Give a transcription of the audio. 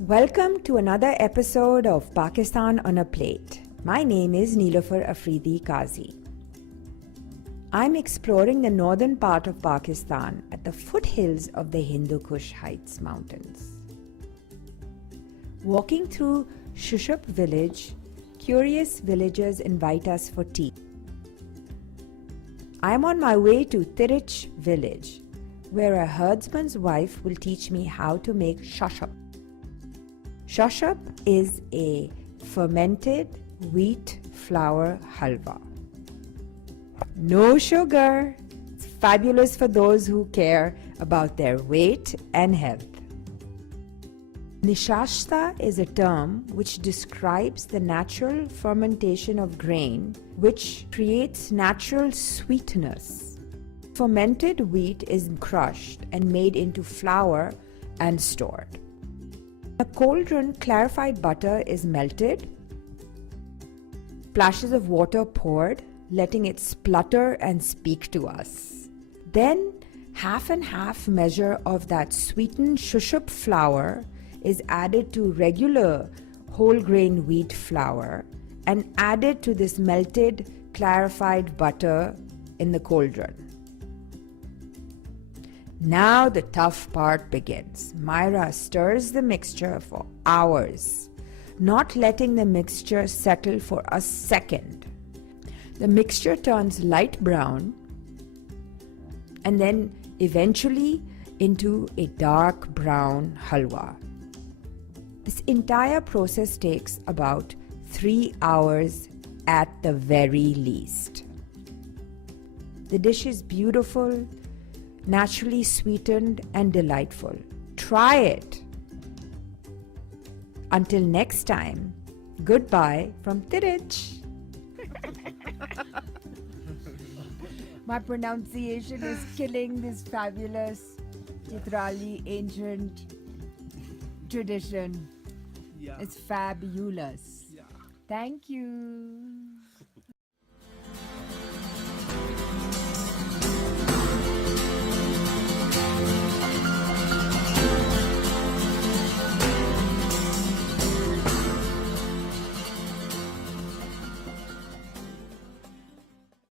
Welcome to another episode of Pakistan on a Plate. My name is Nilofer Afridi Qazi. I'm exploring the northern part of Pakistan at the foothills of the Hindu Kush Heights Mountains. Walking through SHUSHP village, curious villagers invite us for tea. I'm on my way to Tirich village, where a herdsman's wife will teach me how to make SHUSHP. SHUSHP is a fermented wheat flour halwa. No sugar. It's fabulous for those who care about their weight and health. Nishasta is a term which describes the natural fermentation of grain which creates natural sweetness. Fermented wheat is crushed and made into flour and stored. In a cauldron, clarified butter is melted, splashes of water poured, letting it splutter and speak to us. Then, half and half measure of that sweetened SHUSHP flour is added to regular whole grain wheat flour and added to this melted clarified butter in the cauldron. Now the tough part begins. Myra stirs the mixture for hours, not letting the mixture settle for a second. The mixture turns light brown and then eventually into a dark brown halwa. This entire process takes about 3 hours at the very least. The dish is beautiful, naturally sweetened and delightful. Try it. Until next time, goodbye from Tirich. My pronunciation is killing this fabulous Chitrali ancient tradition. Yeah. It's fabulous. Yeah. Thank you.